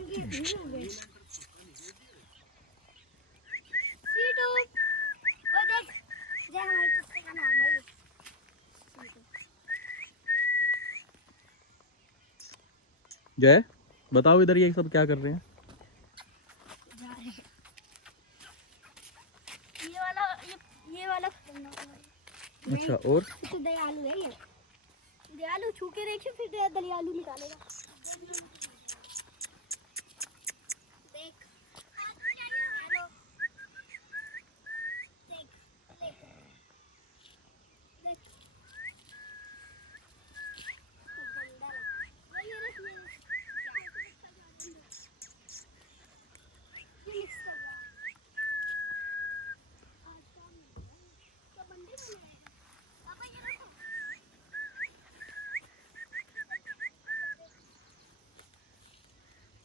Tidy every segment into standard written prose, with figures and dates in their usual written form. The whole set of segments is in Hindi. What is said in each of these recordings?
नाम की सीटू और देख जय हमारे कुत्ते का नाम है जय बताओ इधर ये सब क्या कर रहे हैं? जा रहे हैं ये वाला अच्छा और तो दयालु है ये दयालु छू के देखिए फिर दयालु निकालेगा देख हेलो देख देख देख गंदा लगा ये मिक्स कर रहा आज शाम में तो बंदे बने पापा ये देखो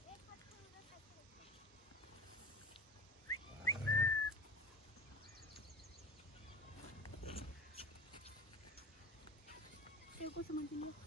एक पत्थर उधर तक तेरे को समझ नहीं